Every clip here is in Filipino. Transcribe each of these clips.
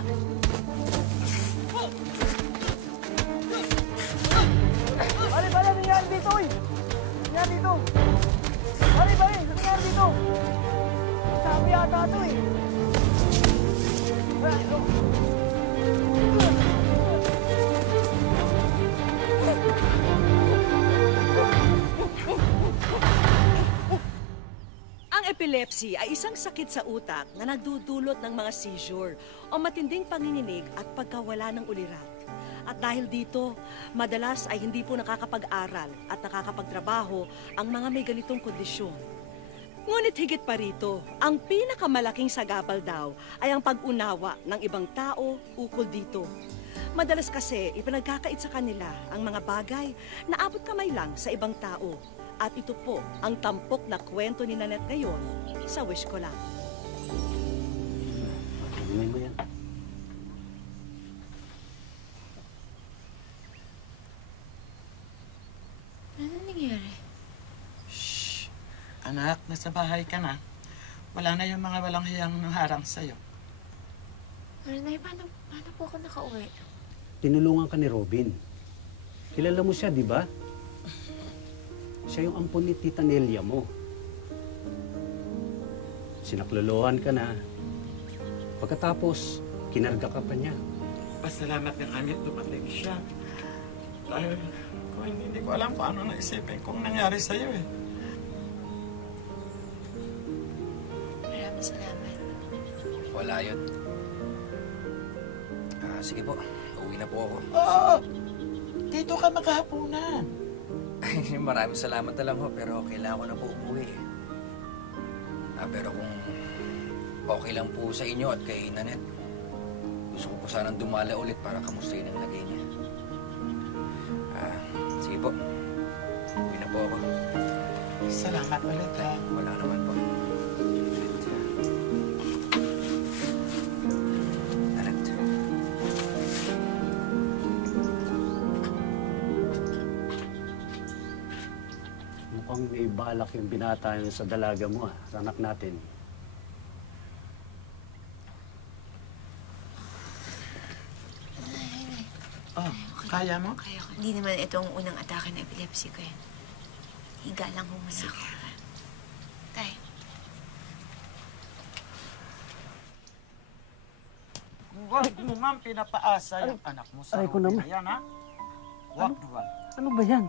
Pare, ano nangyari dito, eh? Nangyari dito. Pare, ano nangyari dito? Sabi yata ito, eh. Ang epilepsy ay isang sakit sa utak na nagdudulot ng mga seizure o matinding panginginig at pagkawala ng ulirat. At dahil dito, madalas ay hindi po nakakapag-aral at nakakapagtrabaho ang mga may ganitong kondisyon. Ngunit higit pa rito, ang pinakamalaking sagabal daw ay ang pag-unawa ng ibang tao ukol dito. Madalas kasi ipinagkakait sa kanila ang mga bagay na abot kamay lang sa ibang tao. At ito po ang tampok na kwento ni Nanette ngayon sa Wish Ko Lang. Tingnan mo yan. Ano nangyari? Shh! Anak, nasa bahay ka na. Wala na yung mga walang hiyang harang sa'yo. Nanay, paano po ako nakauwi? Tinulungan ka ni Robin. Kilala mo siya, di ba? Siya yung ampon ni Tita Nelia mo. Sinaklolohan ka na. Pagkatapos, kinarga ka pa niya. Pasalamat ng kami dumating siya. Dahil kung hindi ko alam paano naisipin kung nangyari sa'yo eh. Maraming salamat. Wala yun. Sige po, uwi na po ako. Oo! Dito ka maghahaponan. Maraming salamat na lang ho, pero kailangan ko na po umuwi. Pero kung okay lang po sa inyo at kay Nanette, gusto ko po sanang dumala ulit para kamustahin ang lagay niya. Sige po, uwi na po ako. Salamat ulit ha. Wala naman po. Nanette. Mukhang may balak yung binata yun sa dalaga mo, sa anak natin. Oh, kaya mo? Kaya ko. Hindi naman itong unang atake na epilepsy ko yan. Higa lang ho muna ako. Tay. Huwag mo nga pinapaasa yung anak mo sa Aray ko naman. Yan, ha? Huwag na huwag. Ano ba yan?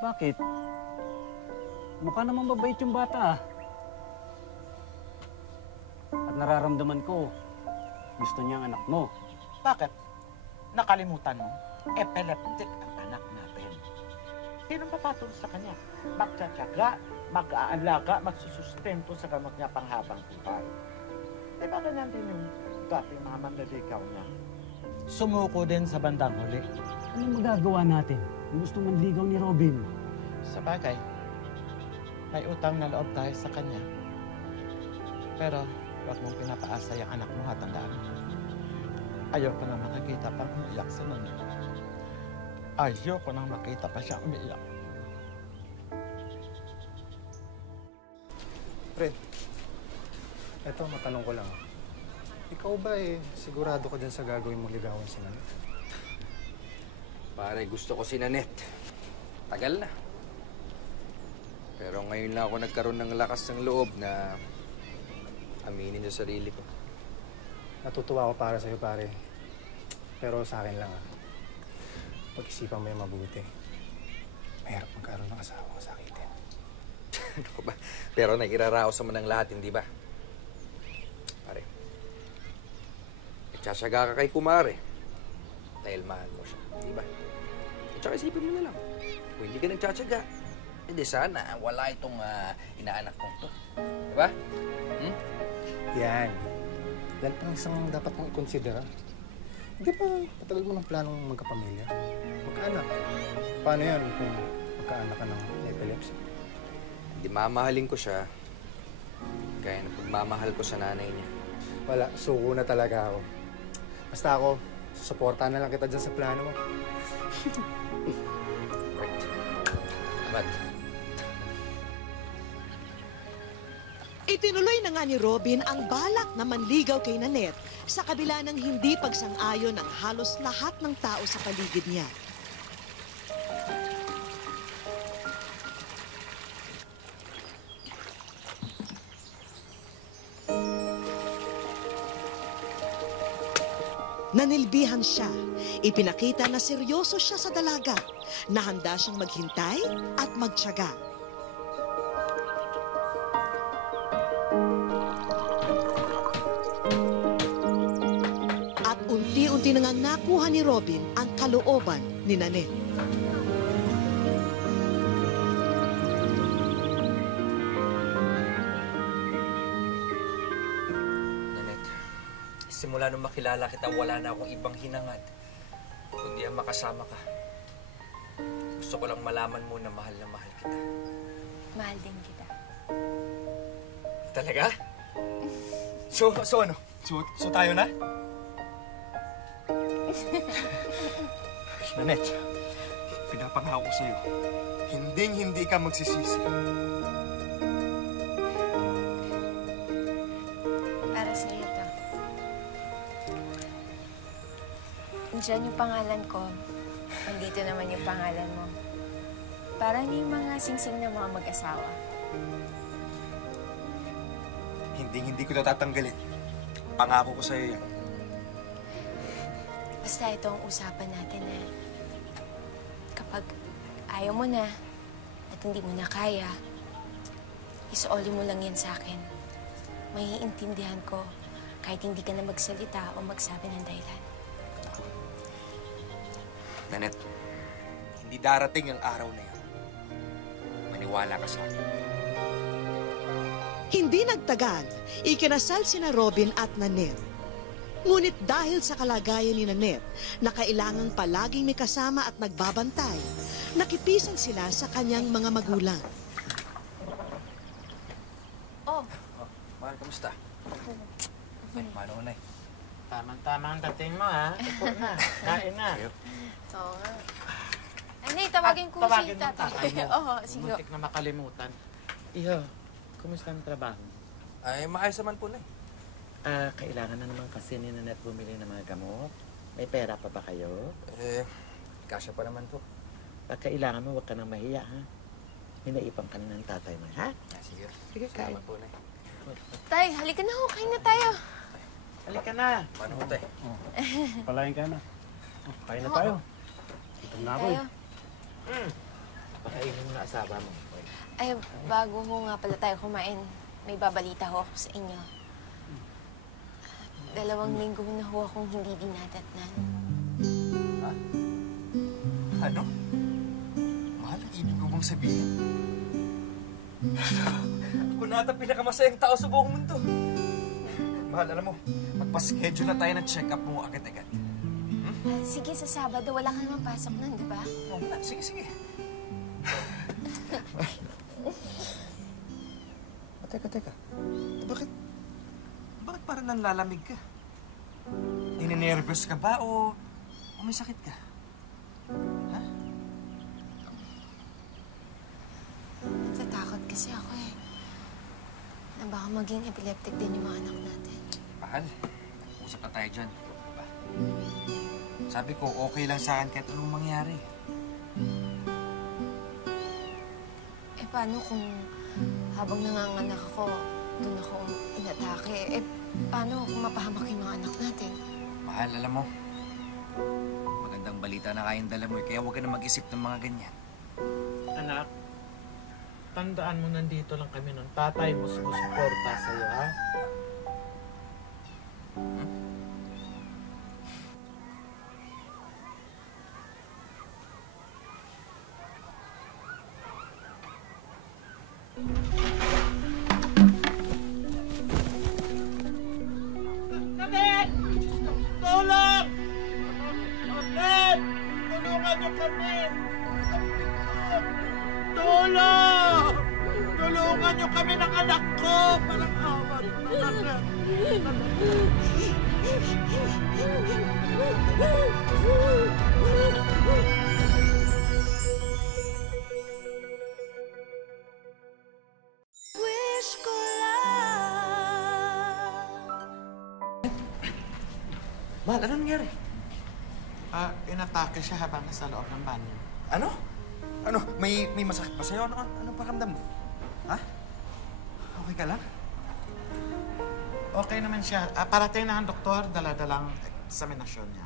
Bakit? Mukha naman mabait yung bata, ah. At nararamdaman ko, gusto niya ang anak mo. Bakit? Nakalimutan mo? Epileptic ang anak natin. Sino papatulong sa kanya? Magtsatsaga, mag-aalaga, magsusustento sa gamot niya panghabang buhay. Di ba ganyan din yung dati mga manliligaw niya? Sumuko din sa bandang huli. Anong magagawa natin? Kung gusto manligaw ni Robin. Sa bagay, may utang na loob tayo sa kanya. Pero huwag mong pinapaasa yung anak mo, hatandaan mo. Ayoko nang makikita pang umiiyak si Nanette. Ayoko nang makita pa siya umiiyak. Fred, eto matanong ko lang. Ikaw ba sigurado ka dyan sa gagawin mong ligawan si Nanette? Pare, gusto ko si Nanette. Tagal na. Pero ngayon lang ako nagkaroon ng lakas ng loob na aminin sa sarili ko. Natutuwa ako para sa'yo, pare. Pero sa akin lang, pag-isipan mo yung mabuti. Mahirap magkaroon ng asawa ko sakitin. Ano ba? Pero nairaraos naman ng lahat, hindi ba? Pare, nagtsatsaga ka kay Kumare. Dahil mahal mo siya, hindi ba? At saka isipin mo na lang, kung hindi ka nagtsatsaga, hindi sana wala itong inaanak kong to. Diba? Yan. Yan pang isang dapat mong i-consider. Hindi ba patagal mo ng planong magkapamilya? Magkaanak. Paano yan kung magkaanak ka ng epilepsy? Hindi mamahalin ko siya, kaya na pagmamahal ko sa nanay niya. Wala, suko na talaga ako. Basta ako, susuportahan na lang kita dyan sa plano mo. Right. Salamat. Itinuloy na nga ni Robin ang balak na manligaw kay Nanette sa kabila ng hindi pagsang-ayon ng halos lahat ng tao sa paligid niya. Nanilbihan siya. Ipinakita na seryoso siya sa dalaga, na handa siyang maghintay at magtiyaga. At unti-unti nang nakuha ni Robin ang kalooban ni Nanette. Simula nung makilala kita, wala na akong ibang hinangad kundi ang makasama ka. Gusto ko lang malaman mo na mahal kita. Mahal din kita. Talaga? So ano? So tayo na? Nanette, pinapangako ko sa'yo, hindi ka magsisisi. Para sa'yo to. Diyan yung pangalan ko. Nandito naman yung pangalan mo. Parang yung mga singsing ng mga mag-asawa. Hindi ko ito tatanggalin. Pangako ko sa'yo yan. Basta ito ang usapan natin na kapag ayaw mo na at hindi mo na kaya, isoli mo lang yan sa akin. Maiintindihan ko kahit hindi ka na magsalita o magsabi ng dahilan. Nanette, hindi darating ang araw na yun. Maniwala ka sa akin. Hindi nagtagal, ikinasal sina Robin at Nanette. Ngunit dahil sa kalagayan ni Nanette na kailangang palaging may kasama at nagbabantay, nakipisan sila sa kanyang mga magulang. Oh, Mahal, kamusta? Ay, paano ko na eh? Tama-tama ang dating mo, ha? Upo na. Kain na. oo nga. Ay, tawagin ko si tatay. Oo, sige. Muntik na makalimutan. Iho, kumusta ang trabaho? Ay, maayos naman po na eh. Kailangan na naman kasi ni Nanette bumili ng mga gamot. May pera pa ba kayo? Kasya pa naman po. Pag kailangan mo, huwag ka nang mahiya, ha? Hinaipan ka na ng tatay mo, ha? Sige. Sige, kain. Salamat po na eh. Tay, halika na ho. Kain na tayo. Halika na. Paano ko tayo? Palayan ka na. Kain na tayo. Gutom na ako eh. Tayo. Pakainin mo na asawa mo. Ay, bago ho nga pala tayo kumain, may babalita ho ako sa inyo. 2 linggo na ho akong hindi dinadatnan. Ano? Mahal, ang ibig ko bang sabihin? Ako na ata pinakamasayang tao sa buong mundo. Mahal, alam mo, magpa-schedule na tayo ng check-up mo agad-agad. Sige, sa Sabado, wala ka naman pasok nun, di ba? Oo na, sige. Teka. Bakit parang nanlalamig ka? Ninenervous ka ba o may sakit ka? Ha? Natatakot kasi ako eh. Na baka maging epileptic din yung mga anak natin. Mahal, usap na tayo dyan. Diba? Sabi ko, okay lang sa akin kahit anong mangyari. Eh, paano kung habang nanganganak ako, doon ako inatake? Eh, paano kung mapahamak yung mga anak natin? Mahal, alam mo, magandang balita na kayang dala mo eh, kaya huwag ka na mag-isip ng mga ganyan. Anak, tandaan mo nandito lang kami ng tatay mo sumusuporta sa'yo, ha? Nanette! Tulong! Nanette! Tulungan niyo kami! Tulong! Tulungan niyo kami ng anak ko! Parang awa na Nanette! Wish ko lang Mahal, ano nangyari? Inatake siya habang nasa loob ng banyo. Ano? Ano? May masakit pa sa'yo? Anong pakiramdam mo? Ha? Okay ka lang? Okay naman siya. Parating na ang doktor, dala-dalang eksaminasyon niya.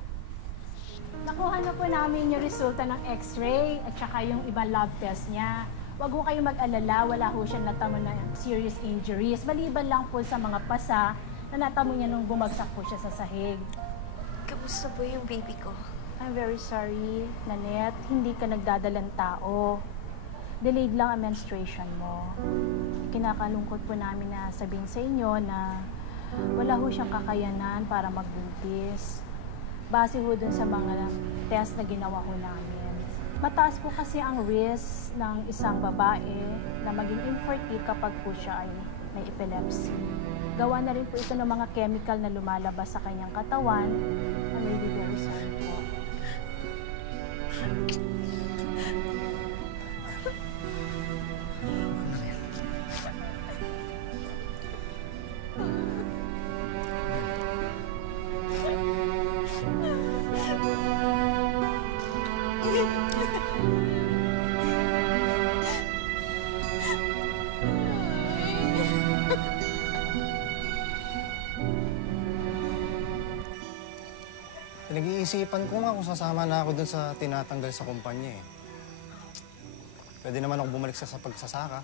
Nakuha na po namin yung resulta ng x-ray at saka yung ibang lab test niya. Huwag ho kayong mag-alala, wala ho siya natamo na serious injuries. Maliban lang po sa mga pasa na natamo niya nung bumagsak po siya sa sahig. Kamusta po yung baby ko? I'm very sorry, Nanette. Hindi ka nagdadalang tao. Delayed lang ang menstruation mo. Kinakalungkot po namin na sabihin sa inyo na wala ho siyang kakayanan para magbuntis. Base ho dun sa mga test na ginawa ho namin. Mataas po kasi ang risk ng isang babae na maging infertile kapag po siya ay may epilepsy. Gawa na rin po ito ng mga chemical na lumalabas sa kanyang katawan. I'm really very sorry po. Pinag-iisipan ko nga kung sasama na ako dun sa tinatanggal sa kumpanya eh. Pwede naman ako bumalik sa pagsasaka.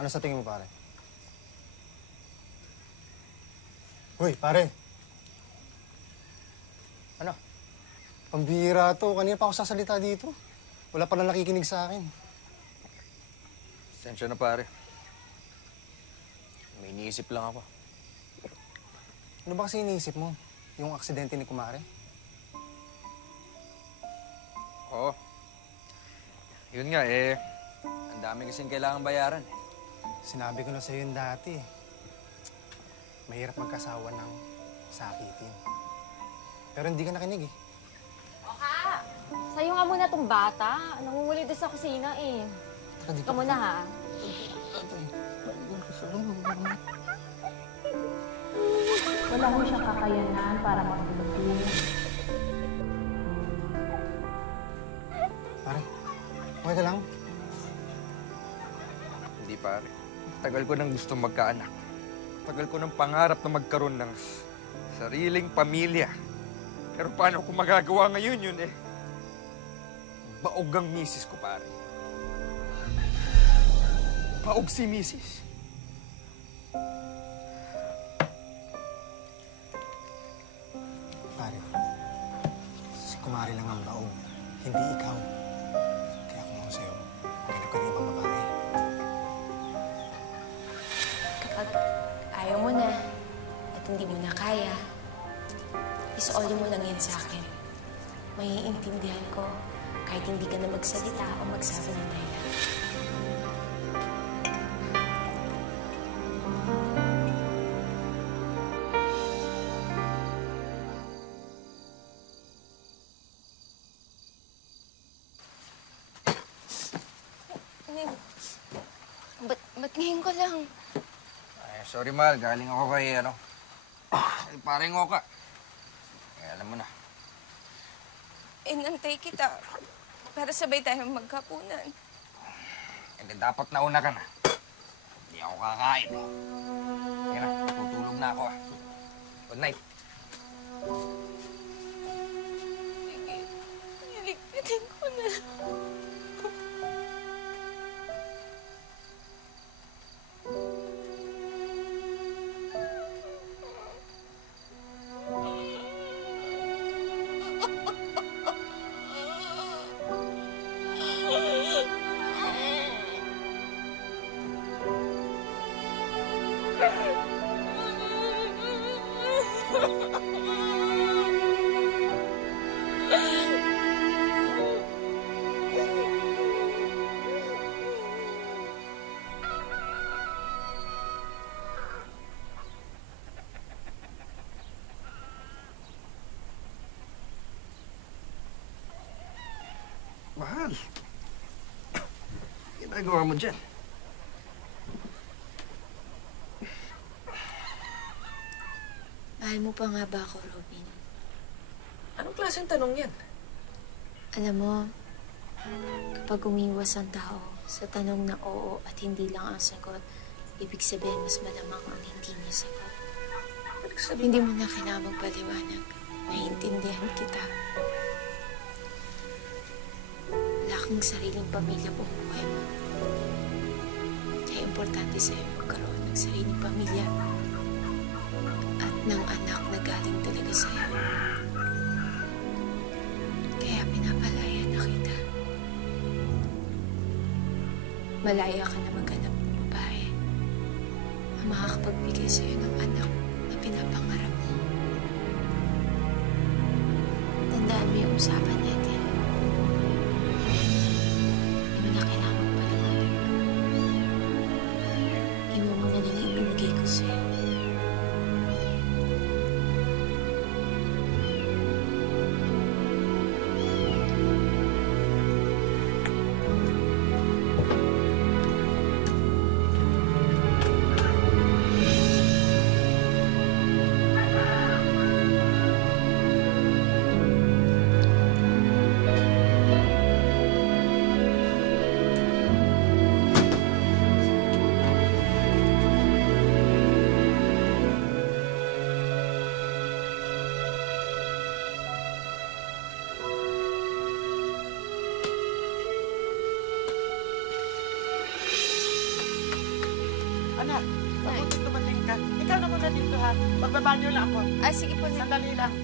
Ano sa tingin mo, pare? Hoy, pare! Ano? Pambihira to. Kanina pa ako sasalita dito. Wala pa na nakikinig sa akin. Sensya na, pare. May iniisip lang ako. Ano ba kasi iniisip mo? Yung aksidente ni Kumare? Oo. Yun nga, ang dami kasing kailangan bayaran. Sinabi ko na sa'yo yun dati. Mahirap magkasawa ng sakitin. Pero hindi ka nakinig eh. Oka! Sa'yo nga muna tong bata. Nangunguli doon sa kusina eh. Taka dito. Ikaw muna ha. Wala ho siyang kakayanan para magbuntis. Pare, okay ka lang? Hindi, pare. Tagal ko nang gusto magkaanak. Tagal ko nang pangarap na magkaroon ng sariling pamilya. Pero paano ko magagawa ngayon yun eh? Baog ang misis ko, pare. Baog si misis. Pare, si Kumare lang ang baog, hindi ikaw. Kaya kung ako sa'yo, ganap ka na ibang babae. Kapag ayaw mo na at hindi mo na kaya, isoli mo lang yan sa akin. Maiintindihan ko kahit hindi ka na magsalita o magsabi ng dahilan. Ba't ngayon ko lang? Ay, sorry, mahal. Galing ako kay, paring Oka. Alam mo na. Inantay kita para sabay tayo magkapunan. Hindi, dapat nauna ka na. Hindi ako kakain. Yan na, tutulog na ako. Good night. Sige, niligpitin ko na. Mahal. Ginagawa mo dyan. Mahal, Mahal mo pa nga ba ako, Robin? Anong klaseng tanong yan? Alam mo, kapag umiwas ang tao sa tanong na oo at hindi lang ang sagot, ibig sabihin mas malamang ang hindi niya sagot. Hindi mo na kailangan magpaliwanag. Naiintindihan kita. Wala kang sariling pamilya buong buhay mo. Kaya importante sa'yo magkaroon ng sariling pamilya at ng anak na galing talaga sa'yo. Kaya pinapalaya na kita. Malaya ka na maghanap ng babae na makakapagbigay sa'yo ng anak na pinapangarap mo. Tandaan mo yung usapan natin. Hindi mo na kailangan magpaliwanag. Iwan mo na lang yung ibinigay ko sa'yo. Anak, mabuti dumating ka. Ikaw na muna dito ha. Magbabanyo na ako. Sige po. Sandali lang.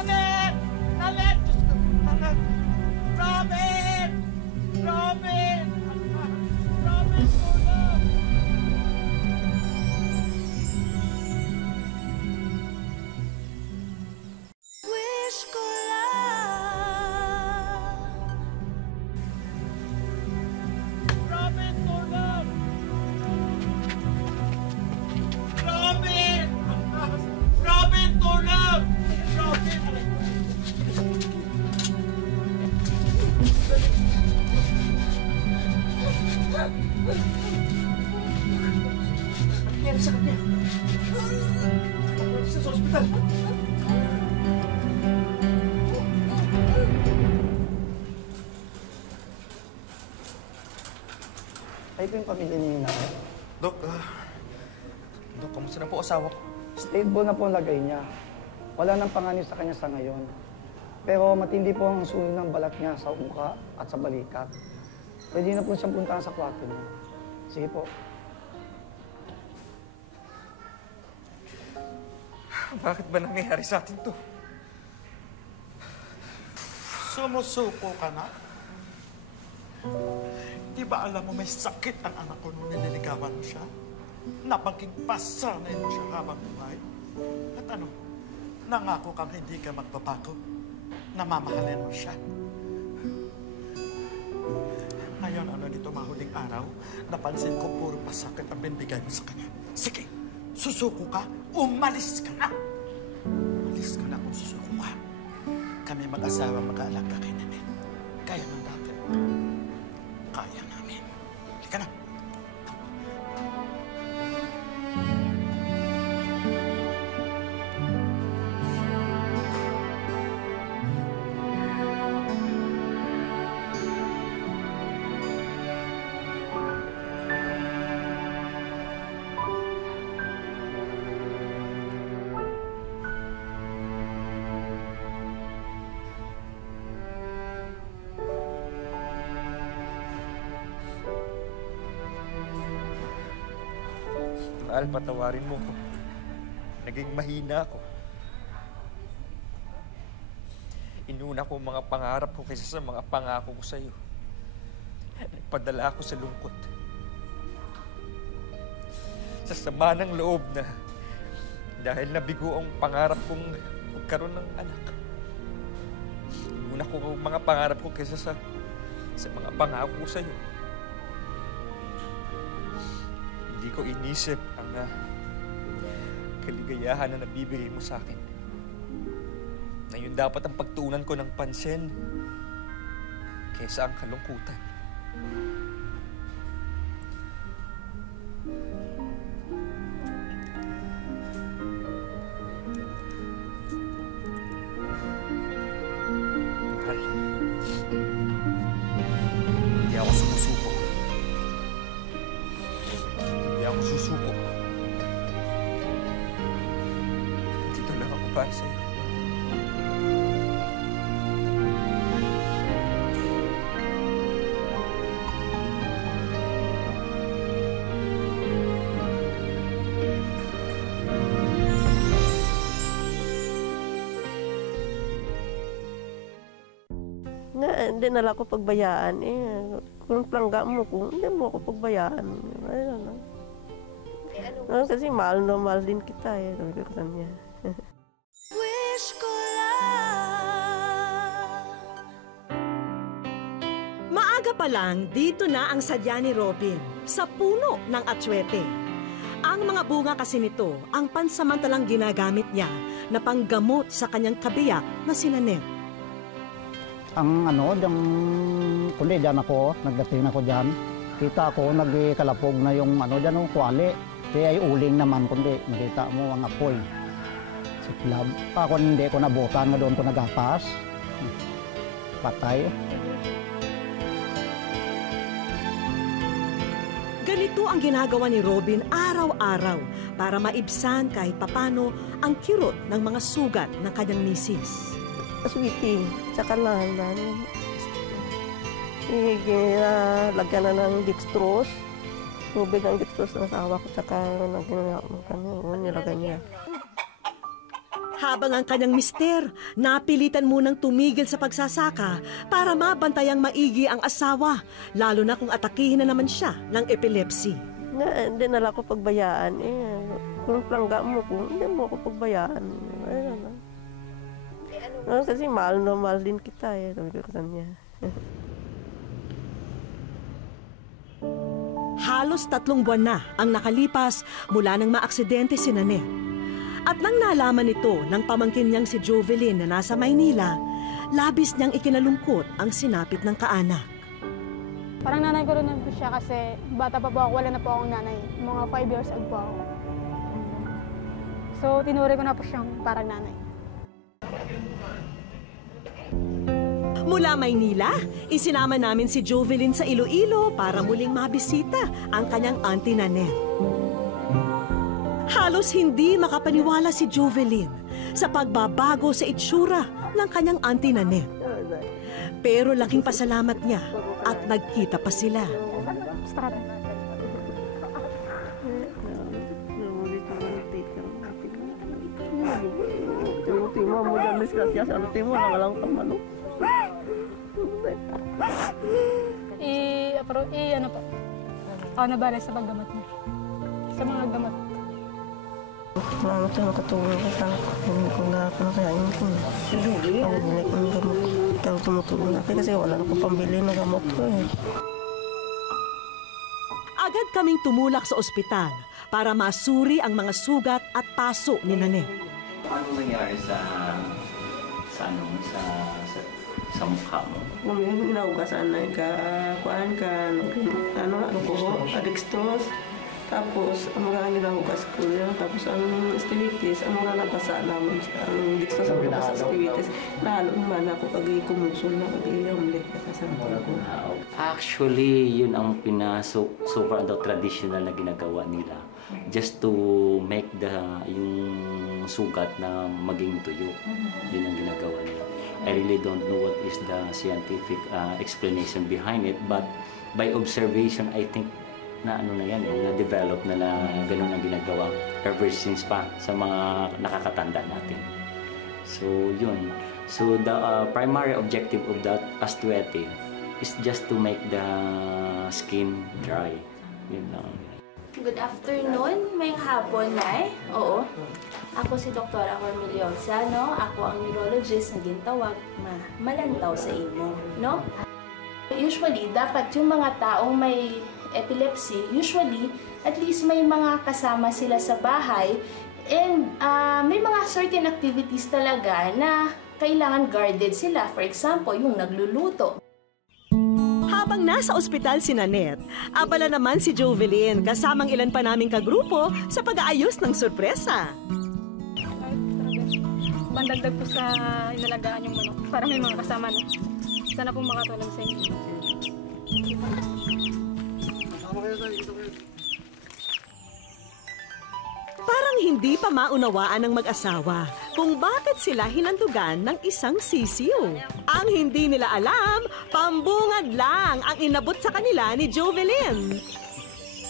Nalet! Nalet! Diyos ko! Nalet! Robin! Robin! Robin, tulong! Wish ko lang. Robin, tulong! Robin! Robin, tulong! Robin! Ano nangyari sa kanya? Siya sa ospital. Ay, ito yung pamilya ni Nanay. Dok, Dok, kamusta na po asawa ko? Stable na po ang lagay niya. Wala nang panganib sa kanya sa ngayon. Pero matindi po ang sunog ng balat niya sa uka at sa balikat. Pwede na po siyang puntahan sa kwarto niya. Sige po. Bakit ba nangyayari sa atin to? Sumusuko ka na? Di ba alam mo may sakit ang anak ko nung nililigawan mo siya? Napaging pasanay mo siya habang buhay? At ano? Nangako kang hindi ka magbabago? Namamahalin mo siya? Ngayon, ano dito mahuling araw, napansin ko puro pasakit ang binibigay mo sa kanya. Sige, susuko ka, umalis ka na! Umalis ka na kung susuko ka. Kami mag-asawa mag-aalaga kay Nanay. Kaya ng dati. Kaya namin. Halika na. Mahal, patawarin mo ko. Naging mahina ako. Inuna ko ang mga pangarap ko kaysa sa mga pangako ko sa'yo. Nagpadala ako sa lungkot. Sa sama ng loob na dahil nabigo ang pangarap kong magkaroon ng anak. inuna ko ang mga pangarap ko kaysa sa mga pangako ko sa'yo. Hindi ko inisip ang kaligayahan na nabibigay mo sa akin. Na yun dapat ang pagtuunan ko ng pansin kaysa ang kalungkutan. Mahal, hindi ako sumusuko. Hindi ako susuko. Dito lang ako para sa'yo. Hindi nala ko pagbayaan kung plangga mo ko, hindi mo ako pagbayaan. Ayun lang. Kasi mahal na mahal din kita sabi ko sa kanya. Wish ko lang. Maaga pa lang, dito na ang sadya ni Robin sa puno ng atsuete. Ang mga bunga kasi nito ang pansamantalang ginagamit niya na panggamot sa kanyang kabiyak na si Nanette. Ang kundi dyan ako, nagdating ako dyan. Kita ko, nagkalapog na yung dyan yung kwali. Kaya ay uling naman, kundi nakita mo ang apoy. Sa club. Ako hindi ko nabutan nga doon ko nagapas. Patay. Ganito ang ginagawa ni Robin araw-araw para maibsan kahit papano ang kirot ng mga sugat ng kanyang misis. Sweetie, tsaka lang lagyan na ng dextrose. Tubig ang dextrose ng asawa ko, tsaka nilagay niya. Habang ang kanyang mister, napilitan munang tumigil sa pagsasaka para mabantayang maigi ang asawa, lalo na kung atakihin na naman siya ng epilepsy. Hindi nala ko pagbayaan kung plangga mo ko, hindi mo ako pagbayaan. Ayun lang. Kasi mahal na mahal din kita sabi ko sa kanya. Halos 3 buwan na ang nakalipas mula nang maaksidente si Nanette. At nang nalaman nito ng pamangkin niyang si Jovelyn na nasa Maynila, labis niyang ikinalungkot ang sinapit ng kaanak. Parang nanay ko rin po siya kasi bata pa po ako, wala na po akong nanay. Mga 5 years old po ako. So, tinuri ko na po siyang parang nanay. Mula Maynila, isinama namin si Jovelyn sa Iloilo para muling mabisita ang kanyang auntie Nanette. Halos hindi makapaniwala si Jovelyn sa pagbabago sa itsura ng kanyang auntie Nanette. Pero laking pasalamat niya at nagkita pa sila. Ako na bala sa paggamot niya. Sa mga gamot. Salamat sa nakatulong ka sa kung nakakain ko. Ako binay ko ng gamot. Ikaw tumutulong na kasi wala na akong pambili ng gamot ko Agad kaming tumulak sa ospital para masuri ang mga sugat at paso ni Nanette. Ano nangyari sa mukha mo? Kung inaugasan na kuhaan ka, adextrose. Tapos, ang mga ginahugas ko yun. Tapos, ang stevitis, ang mga nabasa naman siya. Ang dextrose ang nabasa sa stevitis. Nalo naman ako pag-ikumusul na pag-iamlit sa ko. Actually, yun ang super traditional na ginagawa nila. Just to make yung sugat na maging tuyo. Yun ang ginagawa nila. I really don't know what is the scientific explanation behind it, but by observation, I think na na-develop na ganun ang ginagawa ever since pa sa mga nakakatanda natin. So, yun. So, the primary objective of that astuete is just to make the skin dry. Yun lang. Good afternoon, may hapon, Nay. Oo. Ako si Dr. Cormeliosa, no? Ako ang neurologist na gintawag malantaw sa imo, no? Usually, dapat yung mga taong may epilepsy, usually, at least may mga kasama sila sa bahay and may mga certain activities talaga na kailangan guarded sila. For example, yung nagluluto. Habang nasa ospital si Nanette, abala naman si Jovelyn kasamang ilan pa naming kagrupo sa pag-aayos ng sorpresa. Bandagdag po sa inalagaan yung manok para may mga kasama na. Sana po makatulong sa inyo. Parang hindi pa maunawaan ng mag-asawa kung bakit sila hinandugan ng isang sisiw. Ang hindi nila alam, pambungad lang ang inabot sa kanila ni Jovelyn.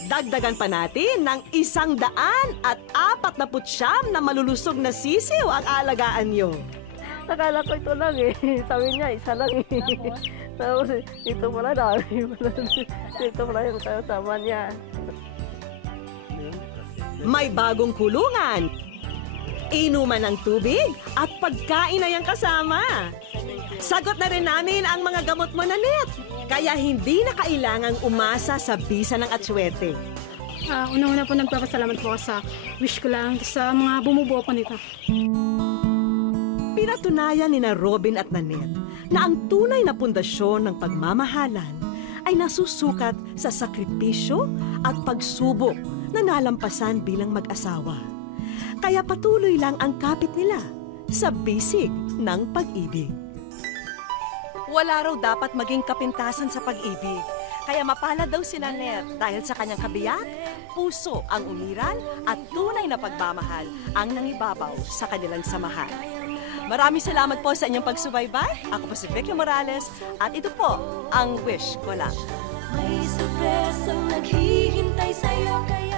Dagdagan pa natin ng 149 na malulusog na sisiw ang alagaan nyo. Akala ko ito lang eh. Sabi niya, isa lang eh. Tapos ito pala dami. Ito pala yung sama niya. May bagong kulungan, inuman ng tubig at pagkain ay ang kasama. Sagot na rin namin ang mga gamot mo, Nanette. Kaya hindi na kailangang umasa sa bisa ng atswete. Una-una po nagpapasalamat po ako sa wish ko lang sa mga bumubuo po nito. Pinatunayan ni na Robin at Nanette na ang tunay na pundasyon ng pagmamahalan ay nasusukat sa sakripisyo at pagsubok na nalampasan bilang mag-asawa. Kaya patuloy lang ang kapit nila sa bisig ng pag-ibig. Wala raw dapat maging kapintasan sa pag-ibig. Kaya mapalad daw si Nanette dahil sa kanyang kabiyak, puso ang umiral at tunay na pagmamahal ang nangibabaw sa kanilang samahan. Maraming salamat po sa inyong pagsubaybay. Ako po si Vicky Morales at ito po ang Wish Ko Lang. May sorpresang naghihintay sa'yo kaya